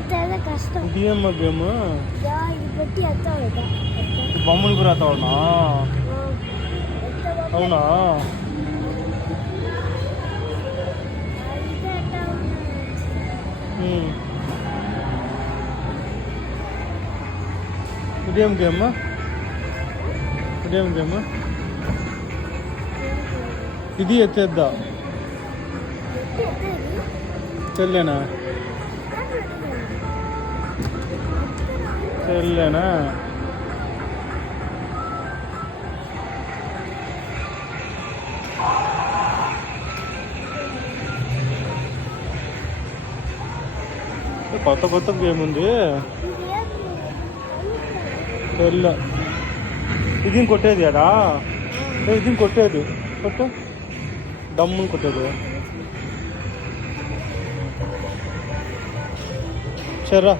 కష్టం. ఇదేమ్మా గేమ్? పెట్టి బొమ్మలు కూడా అవునా? అవునా? ఇదేం గేమ్? ఇదేం గేమ్? ఇది ఎత్తేద్దా? చెల్లేనా? చెల్లేనా? కొత్త కొత్త గేమ్ ఉంది. చెల్లె ఇది కొట్టేది అడా? ఇది కొట్టేది కొట్టు, దమ్ముని కొట్టేది. సరే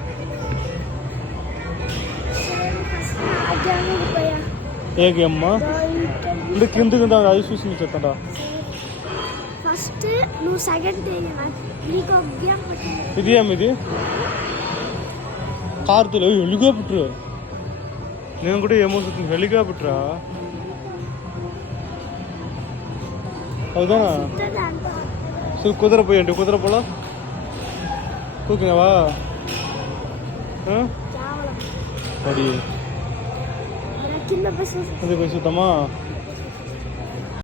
ఏ గేమ్ అమ్మా? అంటే కింద కింద అది చూసి చెప్తాడా? ఫస్ట్ నువ్వు సెకండ్ ఇది ఏమిది? కారుతులు హెలికాప్టర్. నేను కూడా ఏమవుతుంది హెలికాప్టరా? అవుదానా? సరే కుదరపోయండి, కుదరపోలా కూకినావా? మరి కింద బస్ అదే చూద్దామా?